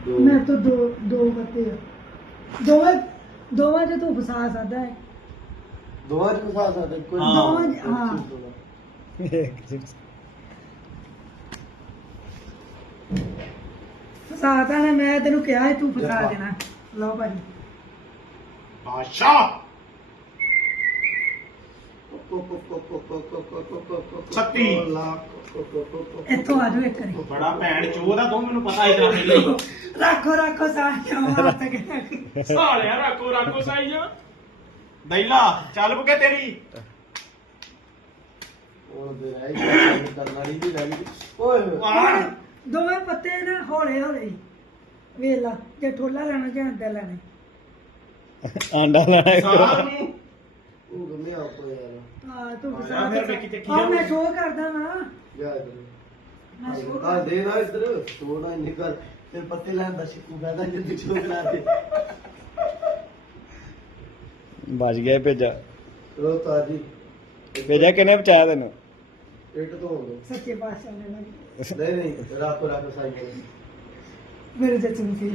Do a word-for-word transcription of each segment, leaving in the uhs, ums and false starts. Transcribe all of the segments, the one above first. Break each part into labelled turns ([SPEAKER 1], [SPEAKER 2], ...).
[SPEAKER 1] मैं तो दो दो बत्ते दोवें दोवें जो तू फसा सकता है
[SPEAKER 2] दोवां च फसा सकदा कोई
[SPEAKER 1] दोवें हाँ फसाता ने मैं तेनू कहा है तू फसा देना लो भाजी
[SPEAKER 3] बादशाह छत्ती
[SPEAKER 1] इत्थों आ जाओ एक करी
[SPEAKER 3] बड़ा भैन चोद आ तू मैनू पता है तेरा पहले ही
[SPEAKER 1] रखो रखो साइया मार के
[SPEAKER 3] सालिया राखो राखो साईया दैला चल बुके तेरी
[SPEAKER 2] ਉਹ ਦੇ ਰਾਈ ਕਰਨ ਵਾਲੀ ਵੀ ਰਹਿ ਗਈ ਓਏ
[SPEAKER 3] वाह
[SPEAKER 1] दोवें पत्ते ना हौले हौले वेला जे ठोला लेना जे अंडा लेना
[SPEAKER 4] ਆਂਡਾ ਲੈਣਾ
[SPEAKER 3] साल नू
[SPEAKER 2] ਉਹ ਗੰਮੇ ਆਪੋ ਯਾਰ
[SPEAKER 1] हाँ तू
[SPEAKER 3] हाँ,
[SPEAKER 1] फसा
[SPEAKER 3] फिर मैं किते
[SPEAKER 1] हाँ मैं शो करदा ना
[SPEAKER 2] ਜਾ ਇਧਰ
[SPEAKER 1] मैं शो
[SPEAKER 2] ਆ ਦੇ ਨਾ ਇਧਰ ਥੋੜਾ ਨਿਕਲ ਤੇ ਪੱਤੇ ਲੈਣ ਦਾ ਸ਼ਿਕੂ ਫਾਇਦਾ ਜਿੰਦੀ ਚੋਂ ਕਰਾ ਦੇ
[SPEAKER 4] ਬਚ ਗਿਆ ਭੇਜਾ
[SPEAKER 2] ਰੋ ਤਾਜੀ
[SPEAKER 4] ਭੇਜਾ ਕਿਨੇ ਬਚਾਇਆ ਤੈਨੂੰ
[SPEAKER 2] ਇੱਟ ਤੋਂ ਹੋ
[SPEAKER 1] सच्चे पातशाह ने लगी
[SPEAKER 2] ਨਹੀਂ ਨਹੀਂ ਰਾਖੋ ਰਾਖੋ ਸਾਈ
[SPEAKER 1] मेरे जचन की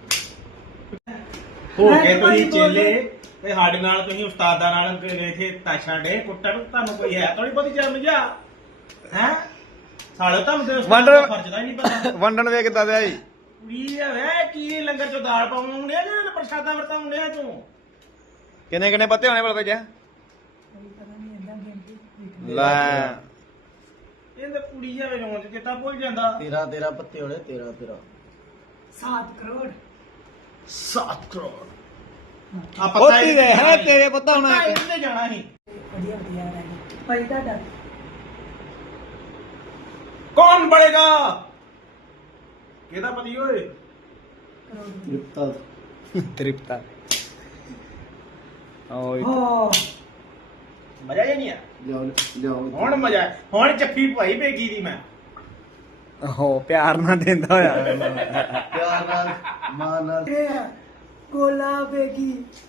[SPEAKER 3] ਹੋ ਕੇ ਤੁਸੀਂ ਚੇਲੇ ਤੇ ਸਾਡੇ ਨਾਲ ਤੁਸੀਂ ਉਸਤਾਦਾਂ ਨਾਲ ਗਏ ਥੇ ਤਾਸ਼ਾਂ ਡੇ ਕੁੱਟਣ ਤੁਹਾਨੂੰ ਕੋਈ ਹੈ ਥੋੜੀ ਬਹੁਤੀ ਸ਼ਰਮ ਜਾ ਹੈ ਸਾਲੇ ਤੁਹਾਨੂੰ ਤੇ ਉਸਤਾਦ ਦਾ
[SPEAKER 4] ਵੰਡਰ-
[SPEAKER 3] ਫਰਜ਼ ਦਾ ਹੀ ਨਹੀਂ ਪਤਾ
[SPEAKER 4] ਵੰਡਣ ਵੇ ਕਿੱਦਾਂ ਦੇ ਆਈ
[SPEAKER 3] ਕੁੜੀ ਆ ਵੇ ਕੀ ਲੰਗਰ ਚੋਂ ਦਾਲ ਪਾਉਂਦੇ ਆ ਜਾਂ ਪ੍ਰਸ਼ਾਦਾ ਵਰਤਾਉਂਦੇ ਆ ਤੂੰ
[SPEAKER 4] ਕਿੰਨੇ ਕਿੰਨੇ ਪੱਤੇ ਹੋਣੇ ਭਲਾ ਭੇਜਿਆ
[SPEAKER 1] पता नहीं ऐसा गिनती
[SPEAKER 4] ਲੈ
[SPEAKER 3] ਇਹਦੇ ਕੁੜੀ ਜਾਵੇ ਰੋਣ ਚ ਚੇਤਾ ਭੁੱਲ ਜਾਂਦਾ
[SPEAKER 2] ਤੇਰਾ ਤੇਰਾ ਪੱਤੇ ਹੋਣੇ ਤੇਰਾ ਤੇਰਾ
[SPEAKER 1] सात करोड़
[SPEAKER 3] ਸੱਤ ਕਰੋੜ ਆ
[SPEAKER 4] ਪੋਤੀ ਦੇ ਹੈ ਤੇਰੇ ਪੱਤਾ ਹੋਣਾ
[SPEAKER 3] ਪਤਾ ਇਹਨੇ ਜਾਣਾ ਸੀ
[SPEAKER 1] बढ़िया बढ़िया रहेगी भाई दादा
[SPEAKER 3] ਕੌਣ ਬੜੇਗਾ ਕਿਹਦਾ ਪਤੀ ਓਏ
[SPEAKER 1] करोड़
[SPEAKER 2] ਤ੍ਰਿਪਤਾ
[SPEAKER 4] ਤ੍ਰਿਪਤਾ ਓਏ
[SPEAKER 1] हो
[SPEAKER 3] ਮਜ਼ਾ ਹੀ ਨਹੀਂ ਆ
[SPEAKER 2] ਲਿਆਓ ਲਿਆਓ
[SPEAKER 3] ਹੁਣ ਮਜ਼ਾ ਆਇਆ। ਹੁਣ ਚੱਫੀ ਭਾਈ ਬੇਗੀ ਦੀ ਮੈਂ
[SPEAKER 4] ਹੋ ਪਿਆਰ ਨਾ ਦਿੰਦਾ ਹੋਇਆ
[SPEAKER 2] ਪਿਆਰ ਨਾਲ ਮਾਂ ਨਾਲ
[SPEAKER 1] ये गोला बेगी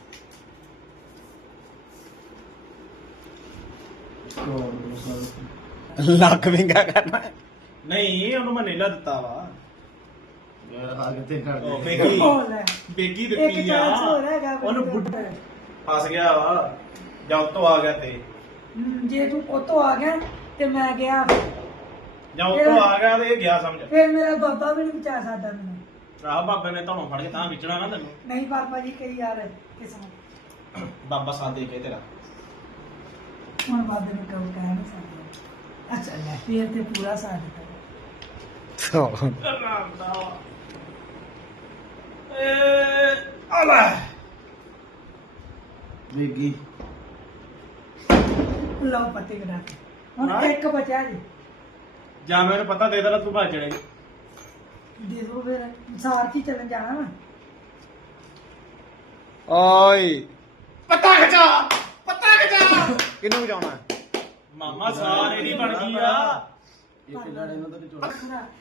[SPEAKER 4] ਲੱਕ ਵਿੰਗਾ ਕਰਨਾ
[SPEAKER 3] ਨਹੀਂ ਉਹਨੂੰ ਮੈਂ ਨੀਲਾ ਦਿੱਤਾ ਵਾ
[SPEAKER 2] ਯਾਰ ਆ ਕਿਤੇ ਕਰ
[SPEAKER 3] ਉਹ
[SPEAKER 2] ਦੇ
[SPEAKER 3] ਬੇਗੀ
[SPEAKER 1] बोल है
[SPEAKER 3] ਬੇਗੀ
[SPEAKER 1] एक
[SPEAKER 3] ਦਿੱਤੀ ਆ
[SPEAKER 1] चांस हो रहेगा
[SPEAKER 3] ਉਹਨੂੰ ਬੁੱਢ ਫਸ ਗਿਆ ਵਾ ਜਦ ਤੋਂ ਆ ਗਿਆ ਤੇ
[SPEAKER 1] जे तू ओतो आ गया ते मैं गया
[SPEAKER 3] ਜਦ ਤੋਂ ਆ ਗਿਆ ਤੇ ਇਹ ਗਿਆ ਸਮਝ
[SPEAKER 1] फिर मेरा बाबा भी नहीं बचा सकता मैंने
[SPEAKER 3] ਆਹ ਬਾਬੇ ਨੇ ਤੁਹਾਨੂੰ ਫੜ ਕੇ ਤਾਂ ਵਿਚਣਾ ਨਾ ਤੈਨੂੰ
[SPEAKER 1] नहीं पापा जी कई यार किस्म
[SPEAKER 3] ਬਾਬਾ ਸਾਥ ਦੇ ਕੇ ਤੇਰਾ
[SPEAKER 1] ਹੁਣ ਬਾਬੇ ਨੂੰ ਕਹੋ ਕਹਿ ਨਹੀਂ ਸਕਦਾ ਅੱਛਾ ਲੈ ਫਿਰ ਤੇ ਪੂਰਾ ਸਾਥ ਦਿੱਤਾ
[SPEAKER 3] ਰਾਮ ਦਾ ਏ ਆਲਾ
[SPEAKER 2] ਵੇਗੀ
[SPEAKER 1] ਲਓ ਪੱਤੇ ਕਢਾ ਕੇ ਹੁਣ
[SPEAKER 3] ਹਾਂ।
[SPEAKER 1] ਇੱਕ ਬਚਿਆ ਜੀ
[SPEAKER 3] ਜਾਂ ਮੈਨੂੰ ਪਤਾ ਦੇ ਦੇਣਾ ਤੂੰ ਭੱਜ ਜਾਏਗੀ
[SPEAKER 1] ਦੇ ਦੋ ਫਿਰ ਸਾਰ ਕੀ ਚੱਲਣ ਜਾਣਾ ਵਾ
[SPEAKER 4] ਓਏ
[SPEAKER 3] ਪੱਤਾ ਖਿਚਾ ਪੱਤਾ ਖਿਚਾ
[SPEAKER 4] ਕਿਹਨੂੰ ਬਚਾਉਣਾ
[SPEAKER 3] ਮਾਮਾ ਸਾਰੇ ਦੀ ਬਣ ਗਈ ਆ
[SPEAKER 2] ਇੱਕ ਜਣੇ ਨੂੰ ਤਾਂ ਨੀ ਚੋਣਾ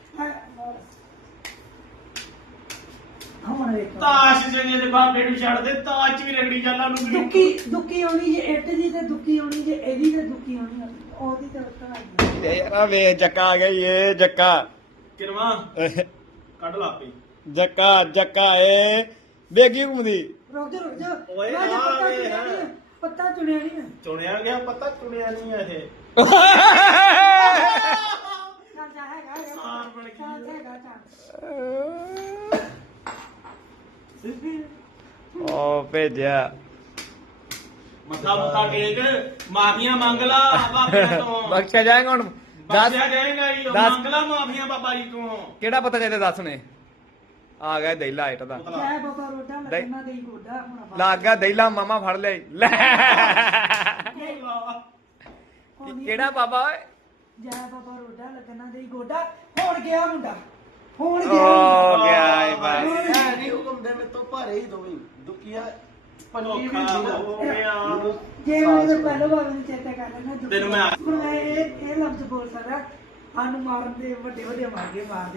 [SPEAKER 1] ਹੁਣ ਵੇਖੋ
[SPEAKER 3] ਤਾਸ਼ ਜਿਹੜੇ ਦੇ ਬਾਬੇ ਨੂੰ ਛੱਡ ਦੇ ਤਾਸ਼ ਚ ਵੀ ਰਗੜੀ ਜਾਂਦਾ ਨੂੰ
[SPEAKER 1] ਦੁੱਕੀ ਦੁੱਕੀ ਆਉਣੀ ਜੇ ਇੱਟ ਦੀ ਤੇ ਦੁੱਕੀ ਆਉਣੀ ਜੇ ਇਹਦੀ ਤੇ ਦੁੱਕੀ ਆਉਣੀ ਆ। ਉਹਦੀ ਤੇ ਉੱਤਰ
[SPEAKER 4] ਤੇ ਯਾਰ ਆ ਵੇ ਜੱਕਾ ਆ ਗਿਆ ਈ ਏ ਜੱਕਾ
[SPEAKER 3] ਕਿਰਵਾ ਕੱਢ ਲਾ ਪਈ
[SPEAKER 4] ਜੱਕਾ ਜੱਕਾ ਏ ਬੇਗੀ ਘੁੰਮਦੀ
[SPEAKER 1] ਰੁਕ ਜਾ ਰੁਕ ਜਾ
[SPEAKER 3] ਓਏ
[SPEAKER 1] ਮੈਂ ਜੇ
[SPEAKER 3] ਆ
[SPEAKER 1] ਪੱਤਾ
[SPEAKER 3] ਵੇ,
[SPEAKER 1] ਚੁਣਿਆ
[SPEAKER 3] ਹਾਂ।
[SPEAKER 1] ਨਹੀਂ ਪੱਤਾ ਚੁਣਿਆ ਨਹੀਂ ਮੈਂ
[SPEAKER 3] ਚੁਣਿਆ ਗਿਆ ਪਤਾ ਚੁਣਿਆ ਨਹੀਂ ਆ ਇਹ
[SPEAKER 1] ਚੱਲ ਜਾ ਹੈਗਾ ਹੈਗਾ।
[SPEAKER 3] ਸਾਰ ਬਣ ਗਈ
[SPEAKER 1] ਚੱਲ ਹੈਗਾ ਚੱਲ
[SPEAKER 4] ਓ ਭੇਜਿਆ
[SPEAKER 3] ਮੱਥਾ ਮੁੱਥਾ ਟੇਕ ਮਾਫੀਆਂ ਮੰਗ ਲਾ ਬਾਬਿਆਂ ਤੋਂ
[SPEAKER 4] ਬਖਸ਼ਿਆ ਜਾਏਗਾ ਹੁਣ ਦੱਸ
[SPEAKER 3] ਬਖਸ਼ਿਆ ਜਾਏਗਾ ਜੀ
[SPEAKER 4] ਦੱਸ।
[SPEAKER 3] ਮੰਗ ਲਾ ਮਾਫੀਆਂ ਬਾਬਾ ਜੀ ਤੋਂ
[SPEAKER 4] ਕਿਹੜਾ ਪਤਾ ਚਾਹੀਦਾ ਦੱਸ ਨੇ ਆ ਗਿਆ ਦਈਲਾ ਇਟ ਦਾ
[SPEAKER 1] ਜੈ ਬਾਬਾ ਰੋਡਾ ਲੱਗਣਾ ਦੇਈ ਗੋਡਾ ਹੁਣ
[SPEAKER 4] ਲੱਗ ਗਿਆ ਦਈਲਾ ਮਾਮਾ ਫੜ ਲਿਆ ਈ। ਲੈ ਕਿਹੜਾ ਬਾਬਾ ਓਏ
[SPEAKER 1] ਜੈ ਬਾਬਾ ਰੋਡਾ ਲੱਗਣਾ ਦੇਈ ਗੋਡਾ ਹੁਣ ਗਿਆ ਮੁੰਡਾ ਹੁਣ ਗਿਆ
[SPEAKER 4] ਓ
[SPEAKER 1] ਮੁੰਡਾ।
[SPEAKER 4] ਗਿਆ ਏ ਬਸ
[SPEAKER 2] ਇਹ ਨਹੀਂ ਹੁਕਮ ਦੇ ਮੇ ਤੋਂ ਭਾਰੇ ਹੀ ਦੋਵੇਂ ਦੁਕੀਆ ਪੰਨੀ ਵੀ
[SPEAKER 3] ਧੋਖਾ
[SPEAKER 2] ਸੀ
[SPEAKER 3] ਹੋ ਗਿਆ
[SPEAKER 1] ਜੇ ਮੈਂ ਪਹਿਲਾਂ ਬਾਬੇ ਨੂੰ ਚੇਤਾ ਕਰ ਲੈਣਾ ਦੁੱਖ
[SPEAKER 3] ਤੈਨੂੰ ਮੈਂ-
[SPEAKER 1] ਹੁਣ ਮੈਂ ਇਹ ਇਹ ਲਫ਼ਜ਼ ਬੋਲ ਸਕਦਾ ਸਾਨੂੰ ਮਾਰਨ ਦੇ ਵੱਡੇ ਵੱਡੇ ਮਾਰਗੇ ਮਾਰਦੇ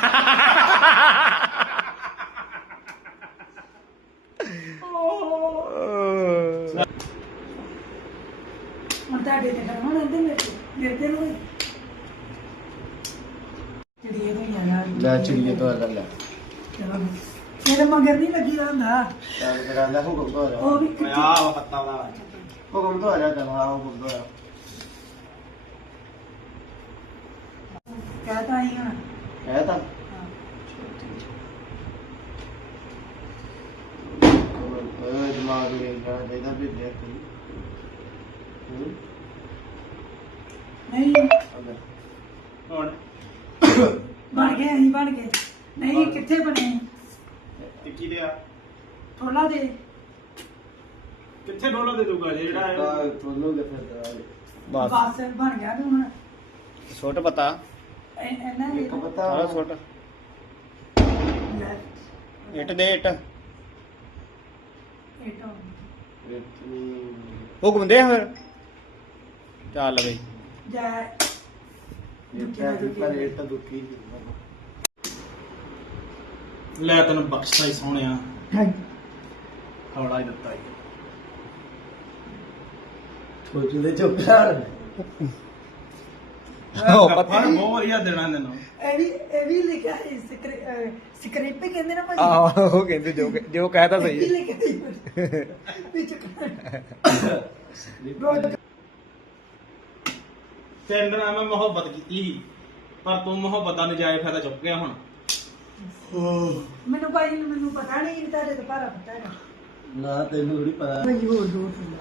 [SPEAKER 1] ਹੁਣ ਤੁਹਾਡੇ ਤੇ ਕਰਨਾ ਰਹਿੰਦੇ ਮੇਰੇ ਤੇ ਮੇਰੇ ਤੇ ਨੂੰ ਜਿਹੜੀ ਇਹ ਹੋਈਆਂ ਯਾਰ
[SPEAKER 2] ਲੈ ਚਿੜੀਏ ਤੋਂ ਲੈ ਲੈ
[SPEAKER 1] ਚਲੋ ਮੇਰੇ ਮਗਰ ਨਹੀਂ ਲੱਗੀ ਰਹਿੰਦਾ
[SPEAKER 2] ਚੱਲ ਫਿਰ ਆਂਦਾ ਹੁਕਮ ਤੋਂ ਆ ਜਾ
[SPEAKER 1] ਉਹ ਵੀ
[SPEAKER 3] ਓਏ ਆ ਪੱਤਾ ਉਹਦਾ
[SPEAKER 2] ਹੁਕਮ ਤੋਂ ਆ ਜਾ ਚੱਲ ਹਾਂ ਹੁਕਮ ਤੋਂ ਆ ਜਾ
[SPEAKER 1] ਕਹਤਾ ਹੀ ਹੁਣ
[SPEAKER 2] ਹੈ ਤਾਂ
[SPEAKER 1] ਹਾਂ।
[SPEAKER 2] ਓਏ ਦਿਮਾਗ ਦੇ ਰਿਹਾ ਚਾਹੀਦਾ ਵੀ ਦੇਖ ਤੂੰ
[SPEAKER 1] ਨਹੀਂ
[SPEAKER 2] ਅਗਰ
[SPEAKER 3] ਹੁਣ
[SPEAKER 1] ਬਣ ਗਏ ਅਸੀਂ ਬਣ ਗਏ ਨਹੀਂ ਕਿੱਥੇ ਬਣੇ
[SPEAKER 3] ਟਿੱਕੀ ਦੇ ਆ
[SPEAKER 1] ਥੋੜਾ ਦੇ
[SPEAKER 3] ਕਿੱਥੇ ਡੋਲਾ ਦੇ ਦੂਗਾ ਜਿਹੜਾ ਇਹ
[SPEAKER 2] ਤੁਹਾਨੂੰ ਦੇ ਫਿਰ
[SPEAKER 4] ਬਸ
[SPEAKER 1] ਬਸ ਬਣ ਗਿਆ ਤੂੰ ਹੁਣ
[SPEAKER 4] ਸੁੱਟ ਪਤਾ
[SPEAKER 1] ਇਹ- ਇਹਨਾਂ ਦੇ
[SPEAKER 2] ਇੱਕ ਪਤਾ
[SPEAKER 4] ਸਾਰਾ ਸੁੱਟ
[SPEAKER 1] ਲੈ
[SPEAKER 4] ਇੱਟ ਦੇ ਇੱਟ
[SPEAKER 1] ਇਹ ਤਾਂ
[SPEAKER 4] ਹੁਕਮ ਦੇ ਫਿਰ ਚੱਲ ਬਈ
[SPEAKER 1] ਜਾ
[SPEAKER 2] ਪਰ ਇਹ ਤਾਂ ਦੁੱਖੀ
[SPEAKER 3] ਲੈ ਤੈਨੂੰ ਬਖਸ਼ਾ ਹੀ ਸੋਹਣਿਆ
[SPEAKER 1] ਹਾਂ
[SPEAKER 3] ਖੌੜਾ ਹੀ ਦਿੱਤਾ ਹੀ
[SPEAKER 2] ਸੋਚੂ ਦੇ ਚੁੱਪ ਕਰ
[SPEAKER 4] ਉਹ ਪਤਾ
[SPEAKER 3] ਪਰ ਬਹੁਤ ਵਧੀਆ ਦੇਣਾ ਤੈਨੂੰ
[SPEAKER 1] ਇਹ ਵੀ ਇਹ ਵੀ ਲਿਖਿਆ ਹੈ ਸਕ੍ਰਿਪਟ ਹੀ ਕਹਿੰਦੇ ਨਾ ਭਾਜੀ
[SPEAKER 4] ਆਹੋ ਉਹ ਕਹਿੰਦੇ ਜੋ ਜੋ ਕਹਿਤਾ ਸਹੀ
[SPEAKER 1] ਇਹ
[SPEAKER 4] ਹੈ
[SPEAKER 1] ਲਿਖਿਆ ਹੈ ਵਿੱਚ ਰੋਜ਼
[SPEAKER 3] ਤੇਰੇ ਨਾਲ ਮੈਂ ਮੁਹੱਬਤ ਕੀਤੀ ਸੀ ਪਰ ਤੂੰ ਮੁਹੱਬਤ ਦਾ ਨਜਾਇਜ਼ ਫਾਇਦਾ ਚੁੱਕ ਗਿਆ ਹੁਣ
[SPEAKER 1] ਮੈਨੂੰ ਭਾਈ ਨੂੰ ਮੈਨੂੰ ਪਤਾ ਨਹੀਂ ਤੁਹਾਡੇ ਤੋਂ ਭਾਰਾ ਪਤਾ ਹੈਗਾ
[SPEAKER 2] ਨਾ ਤੈਨੂੰ ਥੋੜੀ ਪਤਾ
[SPEAKER 1] ਭਾਈ ਹੋਰ ਦੋ ਥੋੜਾ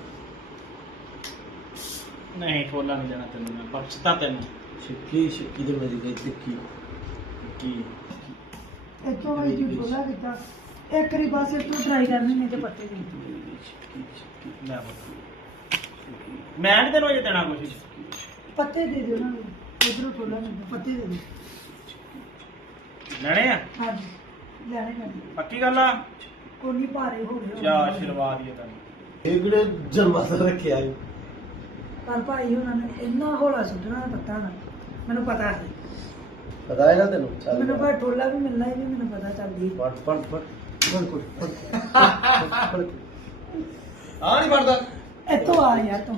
[SPEAKER 3] ਨਹੀਂ ਠੋਲਾ ਨਹੀਂ ਦੇਣਾ ਤੈਨੂੰ ਮੈਂ ਬਖਸ਼ਤਾ ਤੈਨੂੰ
[SPEAKER 2] ਛਿੱਕੀ ਛਿੱਕੀ ਦੇ ਮਜੀ ਗਈ ਟਿੱਕੀ
[SPEAKER 3] ਕੀ
[SPEAKER 1] ਇੱਥੋਂ ਮੈਂ ਜੀ ਥੋੜਾ ਕੀਤਾ ਇੱਕ ਰੀ ਬਸ ਇੱਥੋਂ ਟਰਾਈ ਕਰਨੀ ਨਹੀਂ ਤੇ ਪੱਤੇ ਨਹੀਂ
[SPEAKER 3] ਲੈ ਪੁੱਤ। ਮੈਂ ਨੀ ਤੈਨੂੰ ਅਜੇ ਦੇਣਾ ਕੁਛ
[SPEAKER 1] ਪੱਤੇ ਦੇ ਦਿਓ ਨਾ ਉਧਰੋਂ ਥੋੜਾ ਨਹੀਂ ਪੱਤੇ ਦੇ ਦਿਓ
[SPEAKER 3] ਲੈਣੇ ਆ
[SPEAKER 1] ਹਾਂਜੀ ਲੈਣੇ ਪੈਣੇ
[SPEAKER 3] ਪੱਕੀ ਗੱਲ ਆ
[SPEAKER 1] ਕੋਨੀ ਭਾਰੇ ਹੋ ਰਹੇ
[SPEAKER 3] ਜਾ ਆਸ਼ੀਰਵਾਦ ਹੀ ਆ ਤੈਨੂੰ
[SPEAKER 2] ਇਹ ਵੀਰੇ ਜਨਮਸ ਰੱਖਿਆ ਈ।
[SPEAKER 1] ਪਰ ਭਾਈ ਉਹਨਾਂ ਨੇ ਇੰਨਾ ਹੌਲਾ ਸੁੱਟਣਾ ਪਤਾ ਨਾ ਮੈਨੂੰ ਪਤਾ ਸੀ
[SPEAKER 2] ਪਤਾ ਹੈ ਨਾ ਤੈਨੂੰ ਚੱਲ
[SPEAKER 1] ਮੈਨੂੰ ਭਾਈ ਟੋਲਾ ਵੀ ਮਿਲਣਾ ਇਹ ਵੀ ਮੈਨੂੰ ਪਤਾ ਚੱਲਦੀ
[SPEAKER 2] ਫਟ ਫਟ ਫਟ ਫਟ ਫਟ
[SPEAKER 3] ਆ ਨਹੀਂ ਪੜਦਾ
[SPEAKER 1] ਇੱਥੋਂ ਆ ਯਾਰ ਤੂੰ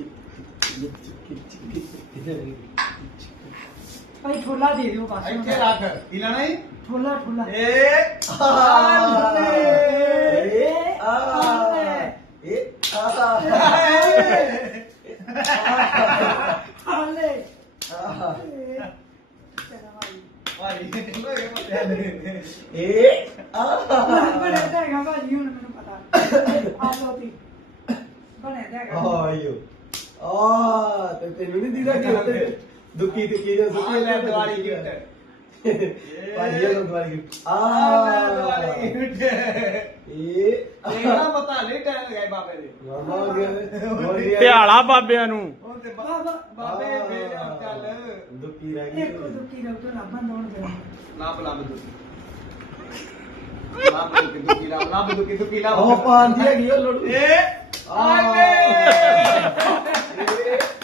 [SPEAKER 1] ਭਾਈ ਠੋਲਾ ਦੇ ਦਿਓ ਬਸ
[SPEAKER 3] ਇੱਥੇ ਰੱਖ ਕੀ ਲੈਣਾ ਈ
[SPEAKER 1] ਠੋਲਾ ਠੋਲਾ
[SPEAKER 3] ਏ
[SPEAKER 1] ਹਾਲੇ ਬਣਿਆ ਤਾਂ ਹੈਗਾ ਭਾਜੀ ਹੁਣ ਮੈਨੂੰ ਪਤਾ ਆ ਲੋ ਤੀ ਬਣਿਆ ਤਾਂ ਹੈਗਾ
[SPEAKER 2] ਆਇਓ ਆ ਤੇ ਤੈਨੂੰ ਨਹੀਂ ਦੀਦਾ ਕਿ ਉੱਤੇ ਦੁੱਕੀ ਤੇ ਕੀ ਦਾ ਸੁੱਕੀ ਲੈ ਦਿਵਾਲੀ ਗਿਫਟ ਭਾਜੀ ਇਹ ਦਿਵਾਲੀ ਗਿਫਟ ਆ ਇਹ
[SPEAKER 3] ਇਹਦਾ ਪਤਾ ਨਹੀਂ ਟਾਈਮ ਲਗਾਈ ਬਾਬੇ ਦੇ
[SPEAKER 2] ਮਾਮਾ ਹੋ ਗਿਆ
[SPEAKER 4] ਧਿਆਲਾ ਬਾਬਿਆਂ ਨੂੰ
[SPEAKER 3] ਹੁਣ ਤੇ
[SPEAKER 1] ਬਾਬਾ
[SPEAKER 3] ਬਾਬੇ ਫੇਰ ਚੱਲ
[SPEAKER 2] ਦੁੱਕੀ ਰਹਿ ਗਈ
[SPEAKER 1] ਇੱਕ ਦੁੱਕੀ ਰਵ ਤੋਂ ਲੱਭਣ ਦੋਣ ਦੇ
[SPEAKER 3] ਲੱਭ ਲੱਭ ਦੁੱਕੀ ਲੱਭ ਦੁੱਕੀ ਦੁੱਕੀ ਲੱਭ ਲੱਭ ਦੁੱਕੀ ਦੁੱਕੀ ਲੱਭ
[SPEAKER 2] ਉਹ ਪਾਉਂਦੀ ਹੈਗੀ ਉਹ ਲੜੂ
[SPEAKER 3] ਏ ਆਏ